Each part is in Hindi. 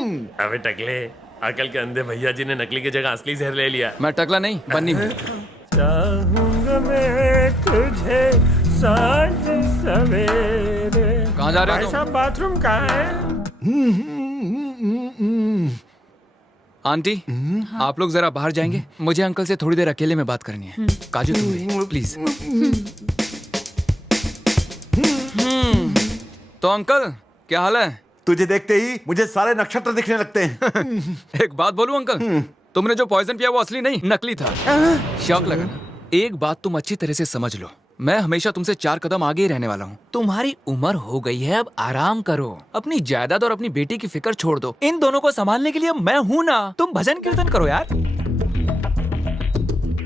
अबे टकले, अकल के अंधे भैया जी ने नकली की जगह असली जहर ले लिया। मैं टकला नहीं बन्नी हूँ। चाहूंगा मैं तुझे साँझ सवेरे। कहाँ जा रहे हो भाई तुम? साहब बाथरूम कहाँ है? आंटी आप लोग जरा बाहर जाएंगे, मुझे अंकल से थोड़ी देर अकेले में बात करनी है। काजू तुम भी प्लीज। तो अंकल क्या हाल है? तुझे देखते ही मुझे सारे नक्षत्र दिखने लगते हैं। एक बात बोलूं अंकल, तुमने जो पॉइजन पिया वो असली नहीं नकली था। शौक लगा ना? एक बात तुम अच्छी तरह से समझ लो, मैं हमेशा तुमसे 4 कदम आगे ही रहने वाला हूँ। तुम्हारी उम्र हो गई है, अब आराम करो। अपनी जायदाद और अपनी बेटी की फिक्र छोड़ दो। इन दोनों को संभालने के लिए मैं हूँ ना। तुम भजन कीर्तन करो यार।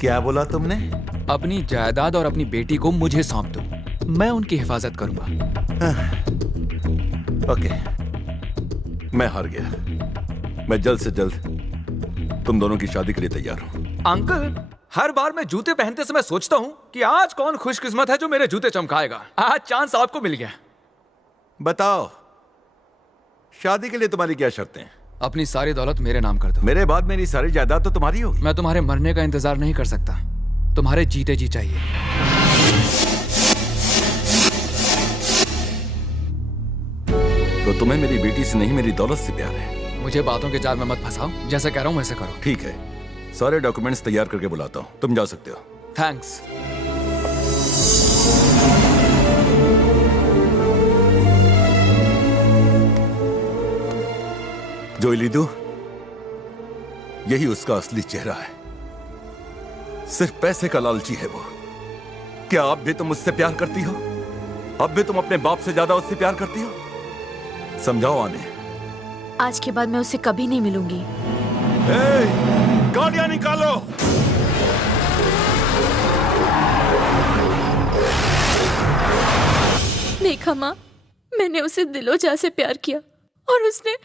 क्या बोला तुमने? अपनी जायदाद और अपनी बेटी को मुझे सौंप दो, मैं उनकी हिफाजत करूंगा। ओके, मैं हार गया। मैं जल्द से जल्द तुम दोनों की शादी के लिए तैयार हूँ। अंकल हर बार मैं जूते पहनते समय सोचता हूँ कि आज कौन खुशकिस्मत है जो मेरे जूते चमकाएगा। आज चांस आपको मिल गया। बताओ, शादी के लिए तुम्हारी क्या शर्तें हैं? अपनी सारी दौलत मेरे नाम कर दो। मेरे बाद मेरी सारी जायदाद तो तुम्हारी होगी। मैं तुम्हारे मरने का इंतजार नहीं कर सकता, तुम्हारे जीते जी चाहिए। तो तुम्हें मेरी बेटी से नहीं मेरी दौलत से प्यार है। मुझे बातों के जाल में मत फंसाओ, जैसे कह रहा हूँ वैसे करो। ठीक है, सारे डॉक्यूमेंट्स तैयार करके बुलाता हूँ, तुम जा सकते हो। थैंक्स। जोइलिदू, यही उसका असली चेहरा है। सिर्फ पैसे का लालची है वो। क्या अब भी तुम उससे प्यार करती हो? अब भी तुम अपने बाप से ज्यादा उससे प्यार करती हो? समझाओ आने। आज के बाद मैं उससे कभी नहीं मिलूंगी। गाड़ियां निकालो। देखा माँ, मैंने उसे दिलो जा से प्यार किया और उसने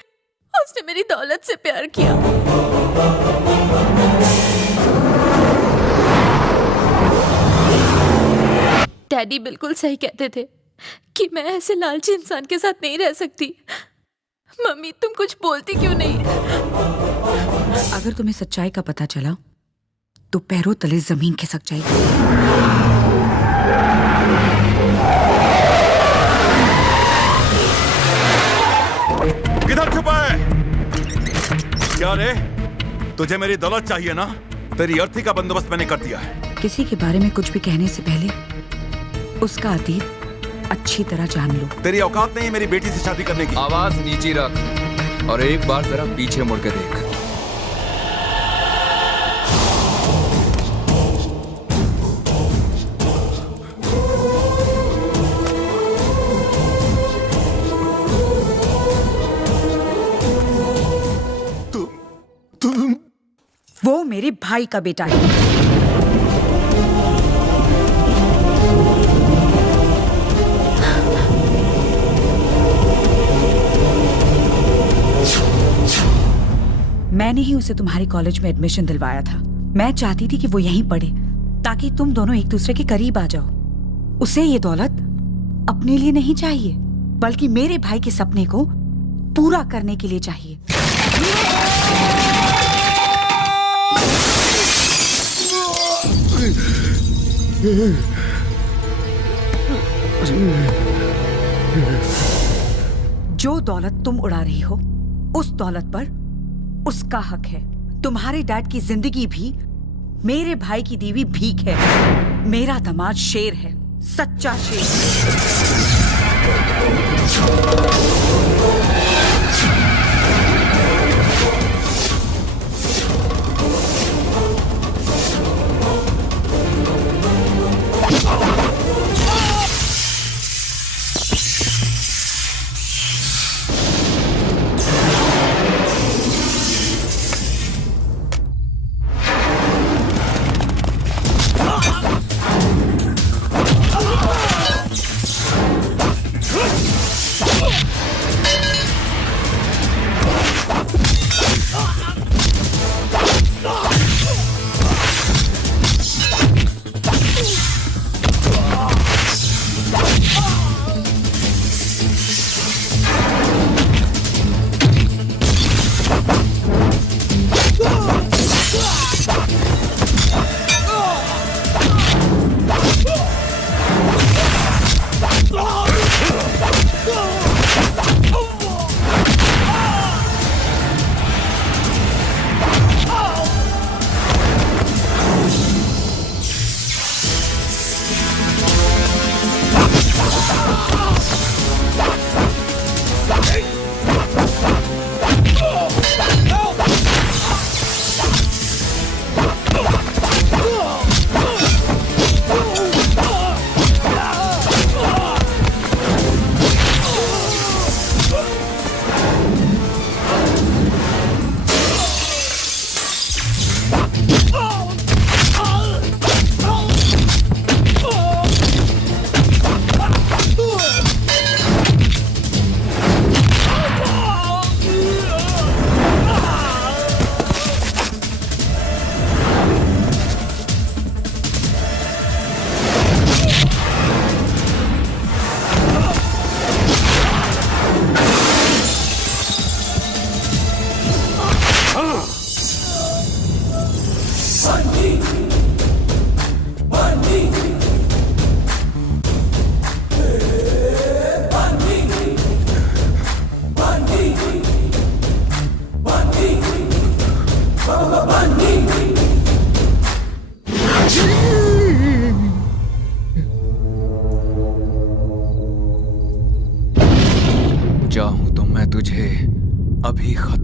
मेरी दौलत से प्यार किया। डैडी बिल्कुल सही कहते थे कि मैं ऐसे लालची इंसान के साथ नहीं रह सकती। मम्मी तुम कुछ बोलती क्यों नहीं? अगर तुम्हें सच्चाई का पता चला तो पैरों तले जमीन खिसक जाएगी। किधर छुपा है? क्या रे, तुझे मेरी दौलत चाहिए ना? तेरी अर्थी का बंदोबस्त मैंने कर दिया है। किसी के बारे में कुछ भी कहने से पहले उसका अतीत अच्छी तरह जान लो। तेरी औकात नहीं है मेरी बेटी से शादी करने की। आवाज नीची रख और एक बार जरा पीछे मुड़ के देख। तुम वो मेरे भाई का बेटा है। मैंने ही उसे तुम्हारे कॉलेज में एडमिशन दिलवाया था। मैं चाहती थी कि वो यहीं पढ़े ताकि तुम दोनों एक दूसरे के करीब आ जाओ। उसे ये दौलत अपने लिए नहीं चाहिए, बल्कि मेरे भाई के सपने को पूरा करने के लिए चाहिए। जो दौलत तुम उड़ा रही हो, उस दौलत पर उसका हक है। तुम्हारे डैड की जिंदगी भी मेरे भाई की दी हुई भीख है। मेरा दामाद शेर है, सच्चा शेर।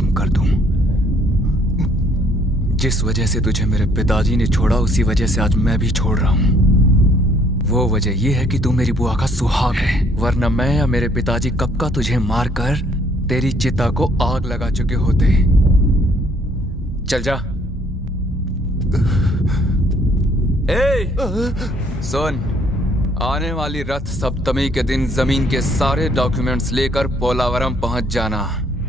खत्म कर दूं। जिस वजह से तुझे मेरे पिताजी ने छोड़ा, उसी वजह से आज मैं भी छोड़ रहा हूं। वो वजह यह है कि तू मेरी बुआ का सुहाग है, वरना मैं या मेरे पिताजी कब का तुझे मारकर तेरी चिता को आग लगा चुके होते। चल जा। सुन, आने वाली रथ सप्तमी के दिन जमीन के सारे डॉक्यूमेंट्स लेकर पोलावरम पहुंच जाना।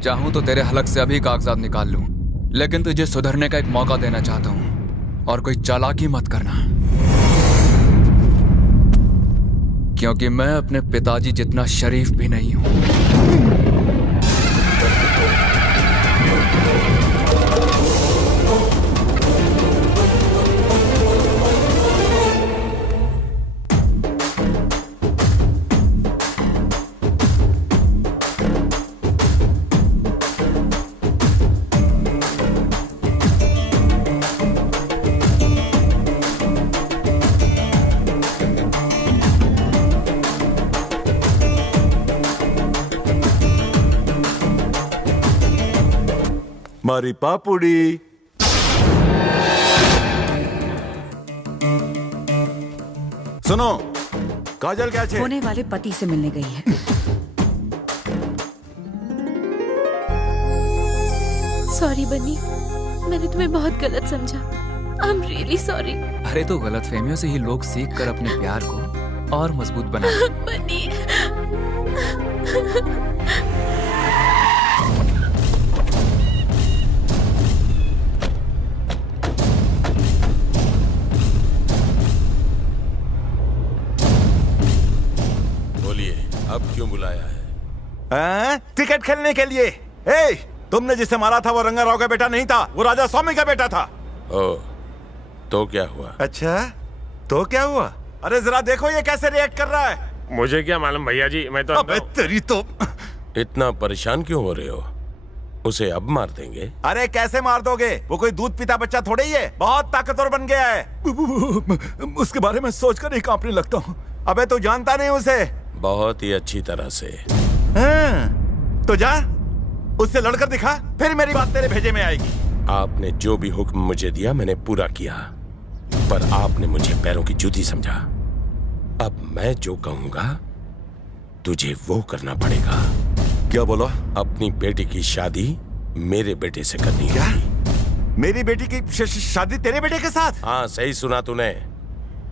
चाहूं तो तेरे हलक से अभी कागजात निकाल लूं, लेकिन तुझे सुधरने का एक मौका देना चाहता हूं, और कोई चालाकी मत करना, क्योंकि मैं अपने पिताजी जितना शरीफ भी नहीं हूं। મારી પાપુડી सुनो, काजल क्या छे? होने वाले पति से मिलने गई है। सॉरी बनी, मैंने तुम्हें बहुत गलत समझा। I am really sorry. अरे तो गलतफहमियों से ही लोग सीख कर अपने प्यार को और मजबूत बनाते। बनी, अब क्यों बुलाया है? टिकट खेलने के लिए। तुमने जिसे मारा था वो रंगाराव का बेटा नहीं था, वो राजा स्वामी का बेटा था। ओ, तो क्या हुआ? अच्छा, तो क्या हुआ? अरे जरा देखो ये कैसे रिएक्ट कर रहा है। मुझे क्या मालूम भैया जी, मैं तो अबे तेरी तो। इतना परेशान क्यों हो रहे हो? उसे अब मार देंगे? अरे कैसे मार दोगे? वो कोई दूध पीता बच्चा थोड़े ही है, बहुत ताकतवर बन गया है। उसके बारे में सोचकर ही कांपने लगता हूँ। अबे तू जानता नहीं उसे? बहुत ही अच्छी तरह से। तो जा, उससे लड़कर दिखा, फिर मेरी बात तेरे भेजे में आएगी। आपने जो भी हुक्म मुझे दिया मैंने पूरा किया, पर आपने मुझे पैरों की जूती समझा। अब मैं जो कहूंगा तुझे वो करना पड़ेगा। क्या बोला? अपनी बेटी की शादी मेरे बेटे से करनी क्या? होगी। मेरी बेटी की शादी तेरे बेटे के साथ? हाँ, सही सुना तूने,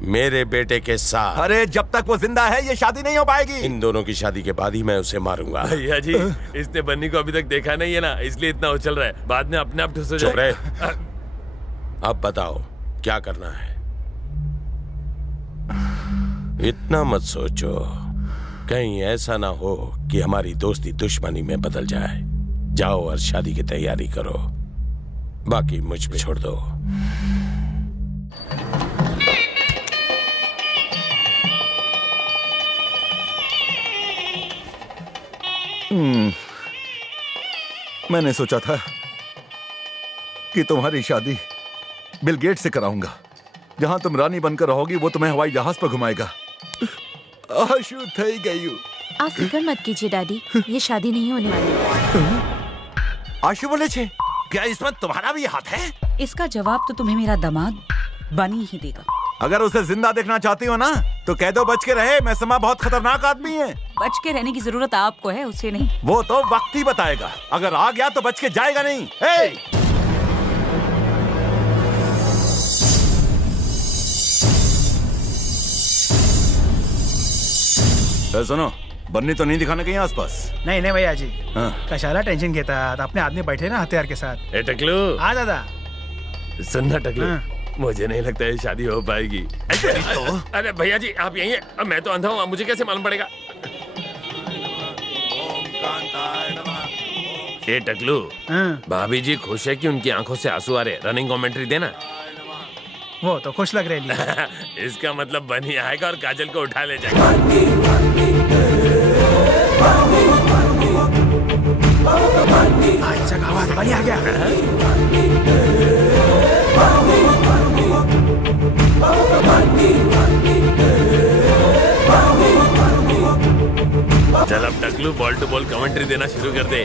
मेरे बेटे के साथ। अरे जब तक वो जिंदा है ये शादी नहीं हो पाएगी। इन दोनों की शादी के बाद ही मैं उसे मारूंगा। भैया जी, इसने बन्नी को अभी तक देखा नहीं है ना, इसलिए इतना उछल रहा है। बाद में अपने आप ठुस हो चुप रहे। जाएगा। अब बताओ क्या करना है? इतना मत सोचो, कहीं ऐसा ना हो कि हमारी दोस्ती दुश्मनी में बदल जाए। जाओ और शादी की तैयारी करो, बाकी मुझ पे छोड़ दो। मैंने सोचा था कि तुम्हारी शादी बिल गेट से कराऊंगा। जहां तुम रानी बनकर रहोगी वो तुम्हें हवाई जहाज पर घुमाएगा। आशु थई गई। आप फिक्र मत कीजिए डैडी, ये शादी नहीं होने वाली। आशु बोले छे, क्या इसमें तुम्हारा भी हाथ है? इसका जवाब तो तुम्हें मेरा दामाद बनी ही देगा। अगर उसे जिंदा देखना चाहती हो ना तो कह दो बच के रहे, मैं समा बहुत खतरनाक आदमी है। बच के रहने की जरूरत आपको है, उसे नहीं। वो तो वक्त ही बताएगा, अगर आ गया तो बच के जाएगा नहीं। सुनो, बन्नी तो नहीं दिखाना कहीं आसपास? नहीं नहीं भैया जी, हाँ। कशाला टेंशन घेतात, अपने आदमी बैठे ना हथियार के साथ। ए टकलू, आ दादा। सुनना टकलू, हाँ। मुझे नहीं लगता ये शादी हो पाएगी। अरे भैया जी आप यहीं हैं, मैं तो अंधा हूँ, मुझे कैसे मालूम पड़ेगा? ए टकलू, हाँ। भाभी जी खुश है कि उनकी आंखों से आंसू आ रहे। रनिंग कमेंट्री देना। वो तो खुश लग रही है। इसका मतलब बनी आएगा और काजल को उठा ले जाएगा। अच्छा गावात बनी आ गया। चल अब टकलू बॉल टू बॉल कमेंट्री देना शुरू कर दे।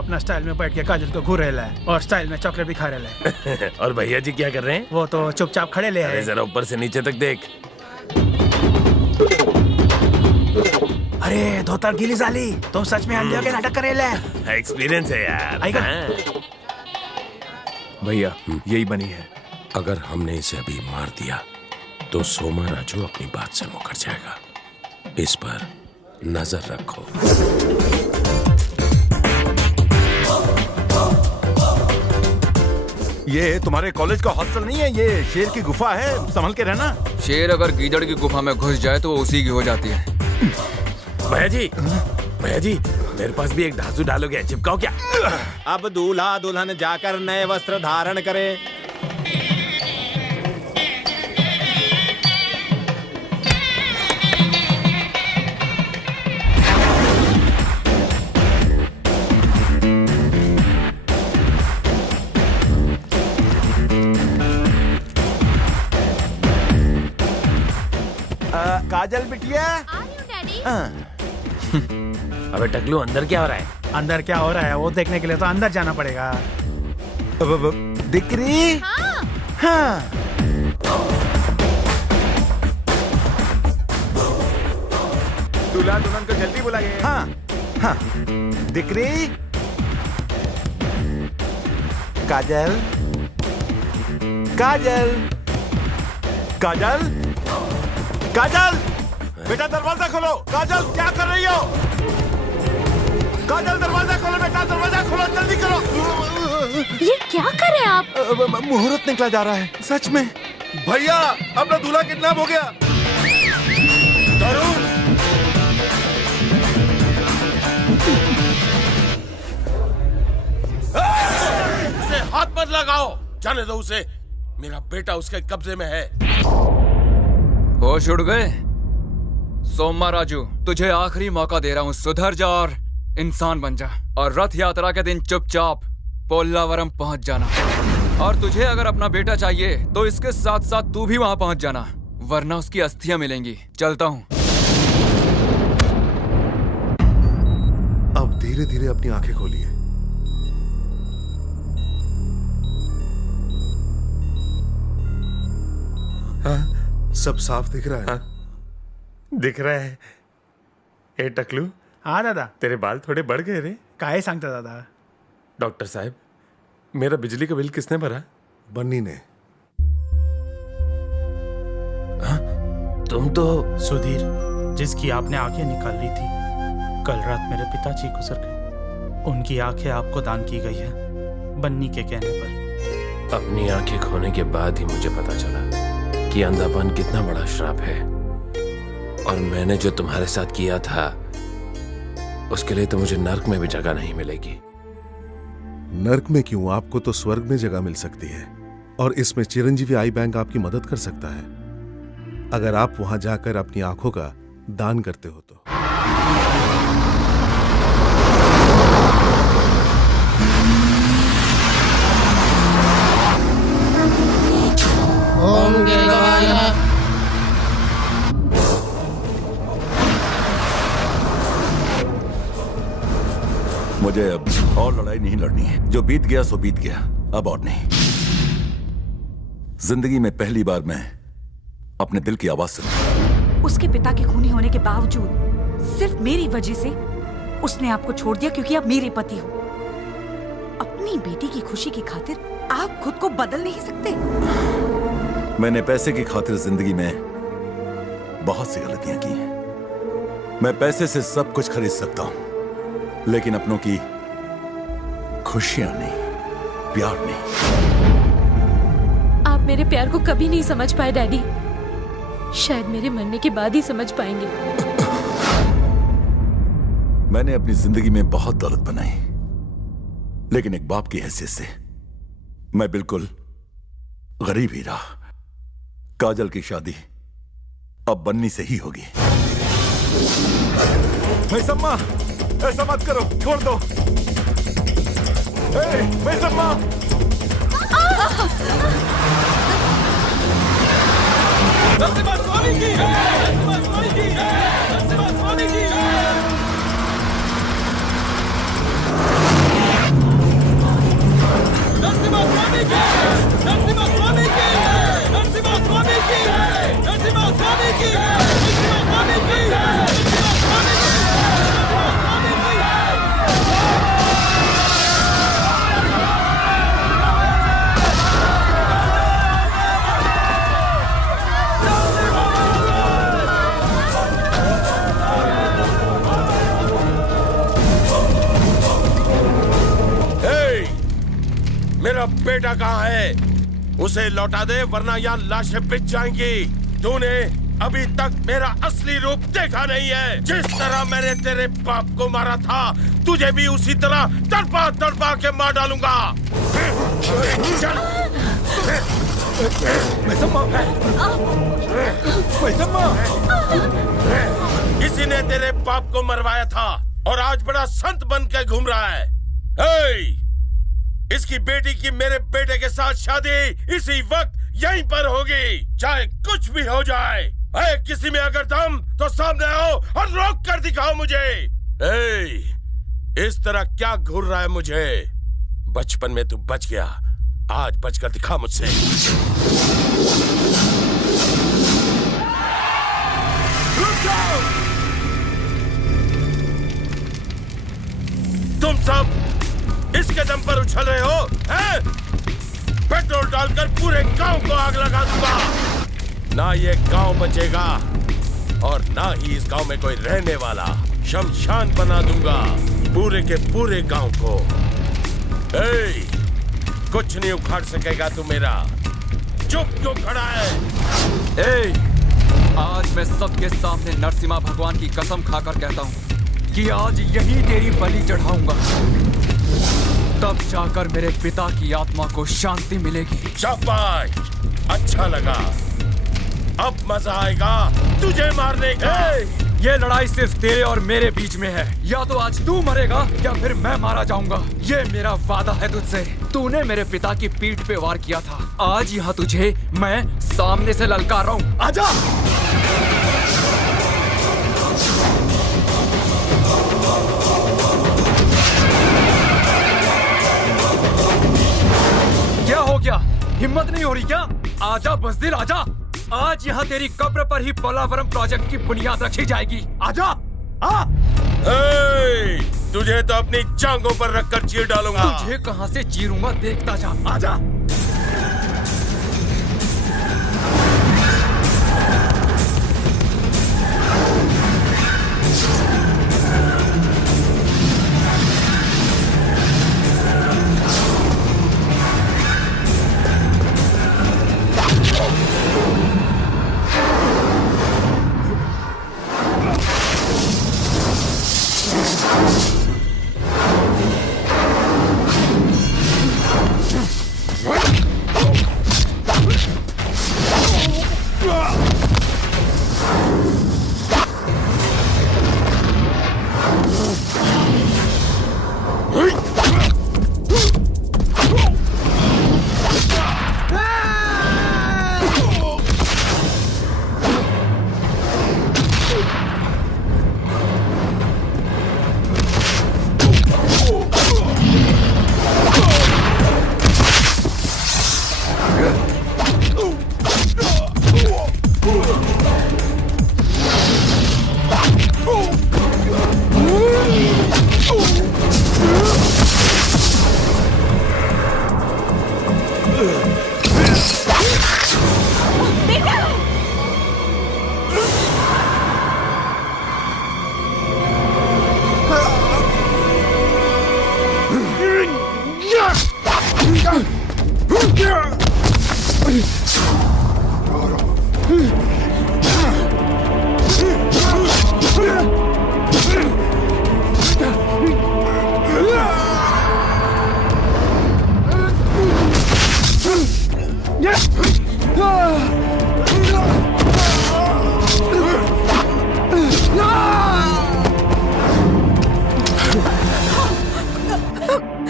अपना स्टाइल में बैठ के काजल को घूर रहा है और स्टाइल में चॉकलेट भी खा रहा है। और भैया जी क्या कर रहे हैं? वो तो चुपचाप खड़े ले अरे है। जरा ऊपर से नीचे तक देख। अरे धोतर गिली साली, तुम सच में अंधे के नाटक करे ले। एक्सपीरियंस है यार। आएगा। हाँ। भैया यही बनी है। अगर हमने इसे अभी मार दिया तो सोमा राजू अपनी बात से मुकर जाएगा। इस पर नजर रखो। ये तुम्हारे कॉलेज का हॉस्टल नहीं है, ये शेर की गुफा है, संभल के रहना। शेर अगर गीदड़ की गुफा में घुस जाए तो वो उसी की हो जाती है। भैया जी मेरे पास भी एक धासु डालोगे, चिपकाओ क्या? अब दूल्हा दुल्हन जाकर नए वस्त्र धारण करें। काजल बिटिया। अबे टकलू अंदर क्या हो रहा है? अंदर क्या हो रहा है वो देखने के लिए तो अंदर जाना पड़ेगा। दिख रही? हाँ। दूल्हा दुल्हन को जल्दी बुलाइए। हाँ हाँ दिख रही? काजल काजल काजल काजल, बेटा दरवाजा खोलो। काजल क्या कर रही हो? काजल दरवाजा खोलो बेटा, दरवाजा खोलो, जल्दी करो। ये क्या कर रहे हैं आप? मुहूर्त निकला जा रहा है। सच में भैया, अपना दूल्हा किडनैप हो गया। तरुण, उसे हाथ मत लगाओ, जाने दो उसे। मेरा बेटा उसके कब्जे में है। होश उड़ गए? सोमा राजू, तुझे आखिरी मौका दे रहा हूँ, सुधर जा और इंसान बन जा। और रथ यात्रा के दिन चुपचाप पोल्लावरम पहुंच जाना। और तुझे अगर अपना बेटा चाहिए तो इसके साथ साथ तू भी वहां पहुंच जाना, वरना उसकी अस्थियां मिलेंगी। चलता हूँ। अब धीरे धीरे अपनी आंखें खोलिए। हाँ, सब साफ दिख रहा है। हाँ, दिख रहा है। ए टकलू, हाँ दादा। तेरे बाल थोड़े बढ़ गए रे। काहे सांगता दादा? डॉक्टर साहब, मेरा बिजली का बिल किसने भरा? बन्नी ने। तुम तो सुधीर, जिसकी आपने आंखें निकाल ली थी, कल रात मेरे पिताजी गुजर गए। उनकी आंखें आपको दान की गई है, बन्नी के कहने पर। अपनी आंखें खोने के बाद ही मुझे पता चला कि अंधापन कितना बड़ा श्राप है। और मैंने जो तुम्हारे साथ किया था उसके लिए तो मुझे नर्क में भी जगह नहीं मिलेगी। नर्क में क्यों, आपको तो स्वर्ग में जगह मिल सकती है। और इसमें चिरंजीवी आई बैंक आपकी मदद कर सकता है, अगर आप वहां जाकर अपनी आंखों का दान करते हो तो। मुझे अब और लड़ाई नहीं लड़नी है। जो बीत गया सो बीत गया, अब और नहीं। जिंदगी में पहली बार मैं अपने दिल की आवाज सुनी। उसके पिता के खूनी होने के बावजूद सिर्फ मेरी वजह से उसने आपको छोड़ दिया, क्योंकि आप मेरे पति हो। अपनी बेटी की खुशी की खातिर आप खुद को बदल नहीं सकते। मैंने पैसे की खातिर जिंदगी में बहुत सी गलतियां की हैं। मैं पैसे से सब कुछ खरीद सकता हूं, लेकिन अपनों की खुशियां नहीं, प्यार नहीं। आप मेरे प्यार को कभी नहीं समझ पाए डैडी। शायद मेरे मरने के बाद ही समझ पाएंगे। मैंने अपनी जिंदगी में बहुत दौलत बनाई, लेकिन एक बाप की हैसियत से मैं बिल्कुल गरीब ही रहा। काजल की शादी अब बन्नी से ही होगी। मैसम्मा, ऐसा मत करो, छोड़ दो। मैसम्मा, स्वामी की है, स्वामी की है, स्वामी की है। मेरा बेटा कहाँ है? उसे लौटा दे वरना यहाँ लाशें बिछ जाएंगी। तूने अभी तक मेरा असली रूप देखा नहीं है। जिस तरह मैंने तेरे बाप को मारा था तुझे भी उसी तरह तड़पा तड़पा के मार डालूंगा। चल। किसी ने तेरे बाप को मरवाया था और आज बड़ा संत बन के घूम रहा है। हे! इसकी बेटी की मेरे बेटे के साथ शादी इसी वक्त यहीं पर होगी, चाहे कुछ भी हो जाए। किसी में अगर दम तो सामने आओ और रोक कर दिखाओ मुझे। इस तरह क्या घूर रहा है मुझे? बचपन में तू बच गया, आज बचकर दिखा मुझसे। रुक जाओ! तुम सब इसके दम पर उछल रहे हो, हैं? पेट्रोल डालकर पूरे गांव को आग लगा दूंगा। ना ये गांव बचेगा और ना ही इस गांव में कोई रहने वाला। शमशान बना दूंगा पूरे के पूरे गांव को। कुछ नहीं उखाड़ सकेगा तू मेरा। चुप क्यों खड़ा है? आज मैं सबके सामने नरसिम्हा भगवान की कसम खाकर कहता हूँ कि आज यही तेरी बलि चढ़ाऊंगा, तब जाकर मेरे पिता की आत्मा को शांति मिलेगी। शाबाश, अच्छा लगा। अब मजा आएगा तुझे मारने का। ये लड़ाई सिर्फ तेरे और मेरे बीच में है। या तो आज तू मरेगा या फिर मैं मारा जाऊंगा। ये मेरा वादा है तुझसे। तूने मेरे पिता की पीठ पे वार किया था, आज यहाँ तुझे मैं सामने से ललकार रहा हूँ। आजा। क्या हो गया? हिम्मत नहीं हो रही क्या? आजा बज़दिल, आजा। आज यहाँ तेरी कब्र पर ही पोलावरम प्रोजेक्ट की बुनियाद रखी जाएगी। आजा। तुझे तो अपनी जांघों पर रखकर चीर डालूंगा। तुझे कहाँ से चीरूंगा देखता जा। आजा।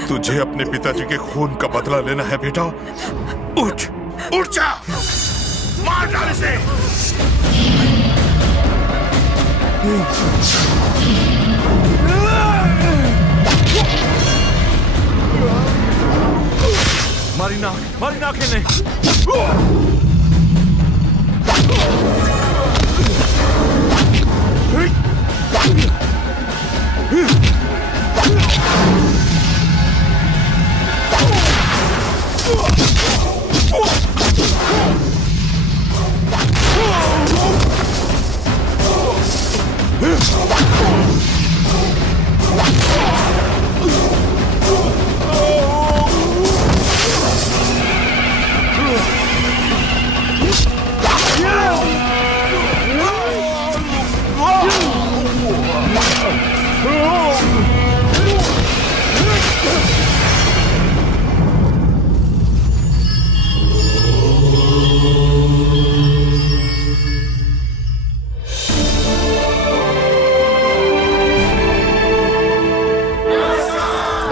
तुझे अपने पिताजी के खून का बदला लेना है बेटा। उठ, उठ जा, मार डाल इसे। मारी नाक इन्हें।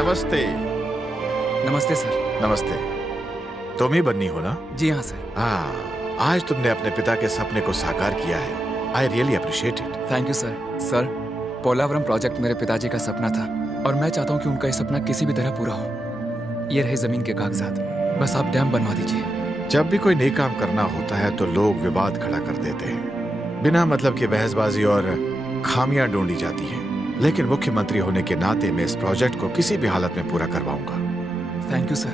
नमस्ते। नमस्ते सर। नमस्ते। तुम ही बन्नी हो ना? जी हाँ सर। हाँ, आज तुमने अपने पिता के सपने को साकार किया है। I really appreciate it. Thank you sir. Sir, Polavaram project मेरे पिताजी का सपना था और मैं चाहता हूँ कि उनका ये सपना किसी भी तरह पूरा हो। ये रहे जमीन के कागजात, बस आप डैम बनवा दीजिए। जब भी कोई नई काम करना होता है तो लोग विवाद खड़ा कर देते हैं, बिना मतलब की बहसबाजी और खामियां ढूंढी जाती हैं। लेकिन मुख्यमंत्री होने के नाते मैं इस प्रोजेक्ट को किसी भी हालत में पूरा करवाऊंगा। Thank you sir.